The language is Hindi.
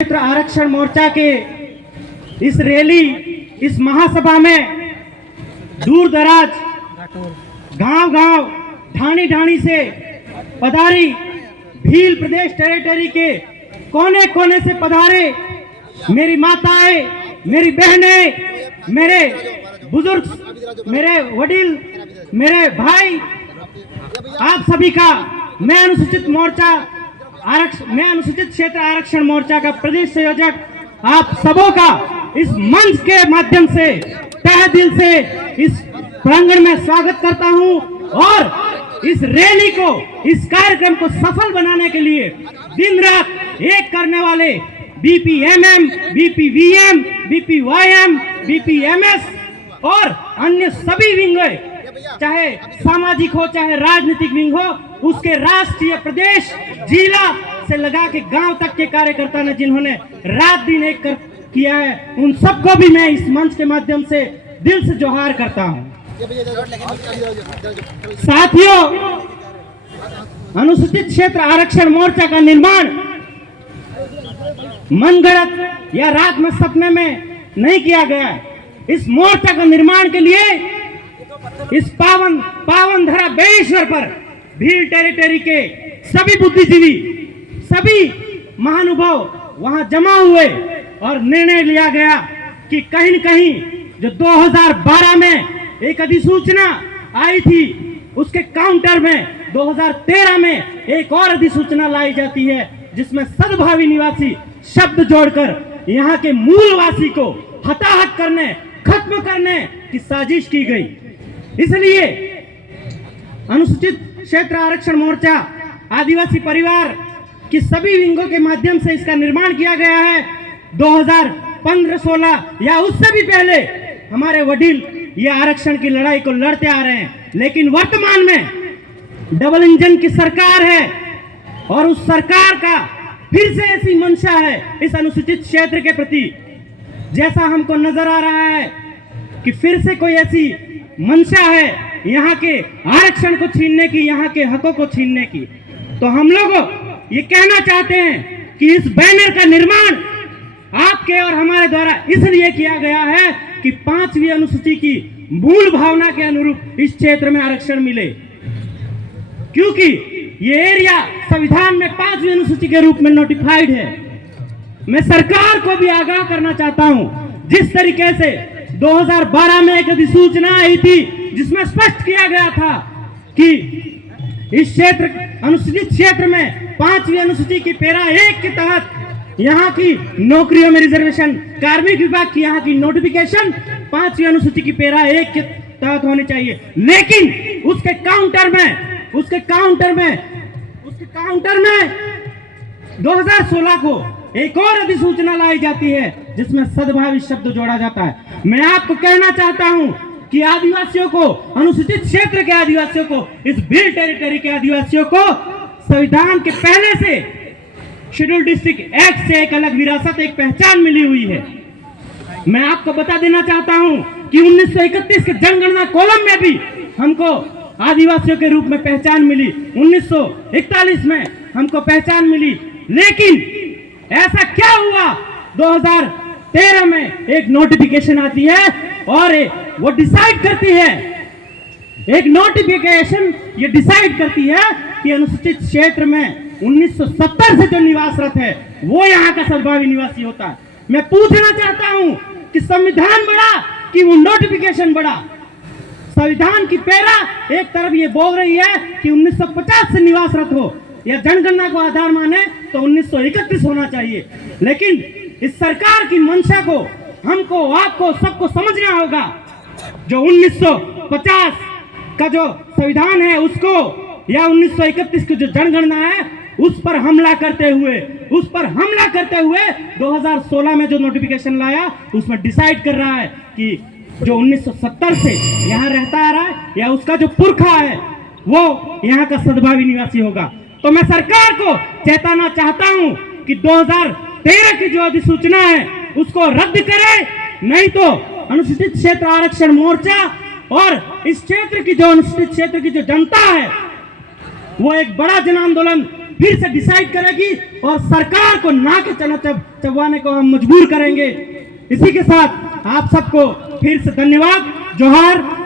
क्षेत्र आरक्षण मोर्चा के इस रैली, इस महासभा में दूर दराज, गांव-गांव, ढाणी-ढाणी से पधारी, भील प्रदेश टेरिटरी के कोने-कोने से पधारे मेरी माताएं, मेरी बहनें, मेरे बुजुर्ग, मेरे वडील, मेरे भाई, आप सभी का मैं अनुसूचित क्षेत्र आरक्षण मोर्चा का प्रदेश संयोजक आप सबों का इस मंच के माध्यम से तहे दिल से इस प्रांगण में स्वागत करता हूं और इस रैली को, इस कार्यक्रम को सफल बनाने के लिए दिन रात एक करने वाले बीपीएमएम, बीपीवीएम, बीपीवाईएम, बीपीएमएस और अन्य सभी विंग, चाहे सामाजिक हो चाहे राजनीतिक विंग हो, उसके राष्ट्रीय, प्रदेश, जिला से लगा के गांव तक के कार्यकर्ता ने जिन्होंने रात दिन एक कर किया है, उन सबको भी मैं इस मंच के माध्यम से दिल से जोहार करता हूं। साथियों, अनुसूचित क्षेत्र आरक्षण मोर्चा का निर्माण मनगढ़ंत या रात में सपने में नहीं किया गया है। इस मोर्चा का निर्माण के लिए इस पावन धरा बेश्वर पर भील टेरिटरी के सभी बुद्धिजीवी, सभी महानुभाव वहां जमा हुए और निर्णय लिया गया कि कहीं न कहीं जो 2012 में एक अधिसूचना आई थी, उसके काउंटर में 2013 में एक और अधिसूचना लाई जाती है जिसमें सद्भावी निवासी शब्द जोड़कर यहाँ के मूलवासी को हताहत करने, खत्म करने की साजिश की गई। इसलिए अनुसूचित क्षेत्र आरक्षण मोर्चा आदिवासी परिवार की सभी विंगों के माध्यम से इसका निर्माण किया गया है। 2015-16 या उससे भी पहले हमारे वडील ये आरक्षण की लड़ाई को लड़ते आ रहे हैं, लेकिन वर्तमान में डबल इंजन की सरकार है और उस सरकार का फिर से ऐसी मंशा है इस अनुसूचित क्षेत्र के प्रति, जैसा हमको नजर आ रहा है कि फिर से कोई ऐसी मंशा है यहाँ के आरक्षण को छीनने की, यहाँ के हकों को छीनने की। तो हम लोग ये कहना चाहते हैं कि इस बैनर का निर्माण आपके और हमारे द्वारा इसलिए किया गया है कि 5वीं अनुसूची की मूल भावना के अनुरूप इस क्षेत्र में आरक्षण मिले, क्योंकि ये एरिया संविधान में 5वीं अनुसूची के रूप में नोटिफाइड है। मैं सरकार को भी आगाह करना चाहता हूं, जिस तरीके से 2012 में एक अधिसूचना आई थी जिसमें स्पष्ट किया गया था कि इस क्षेत्र, अनुसूचित क्षेत्र में 5वीं अनुसूची की पैरा 1 के तहत यहाँ की नौकरियों में रिजर्वेशन, कार्मिक विभाग की यहाँ की नोटिफिकेशन 5वीं अनुसूची की पैरा 1 के तहत होनी चाहिए। लेकिन उसके काउंटर में 2016 को एक और अधिसूचना लाई जाती है जिसमें सद्भावी शब्द जोड़ा जाता है। मैं आपको कहना चाहता हूं कि आदिवासियों को, अनुसूचित क्षेत्र के आदिवासियों को, इस भील टेरिटरी के आदिवासियों को संविधान के पहले से शेड्यूल डिस्ट्रिक्ट एक्ट से एक अलग विरासत, एक पहचान मिली हुई है। मैं आपको बता देना चाहता हूं कि 1931 के जनगणना कॉलम में भी हमको आदिवासियों के रूप में पहचान मिली, 1941 में हमको पहचान मिली। लेकिन ऐसा क्या हुआ, 2013 में एक नोटिफिकेशन आती है और वो डिसाइड करती है, एक नोटिफिकेशन ये डिसाइड करती है कि अनुसूचित क्षेत्र में 1970 से जो निवासरत है वो यहाँ का सद्भावी निवासी होता है। मैं पूछना चाहता हूँ कि संविधान बड़ा कि वो नोटिफिकेशन बड़ा? संविधान की पैरा एक तरफ ये बोल रही है कि 1950 से निवासरत हो या जनगणना को आधार माने तो 1931 होना चाहिए, लेकिन इस सरकार की मंशा को हमको, आपको, सबको समझना होगा। जो 1950 का जो संविधान है उसको या 1931 की जो जनगणना है उस पर हमला करते हुए 2016 में जो नोटिफिकेशन लाया उसमें डिसाइड कर रहा है कि जो 1970 से यहाँ रहता आ रहा है या उसका जो पुरखा है वो यहाँ का सद्भावी निवासी होगा। तो मैं सरकार को चेताना चाहता हूँ कि 2013 की जो अधिसूचना है उसको रद्द करे, नहीं तो अनुसूचित क्षेत्र आरक्षण मोर्चा और इस क्षेत्र की जो अनुसूचित क्षेत्र की जो जनता है वो एक बड़ा जन आंदोलन फिर से डिसाइड करेगी और सरकार को ना के चना चबवाने को हम मजबूर करेंगे। इसी के साथ आप सबको फिर से धन्यवाद। जोहार।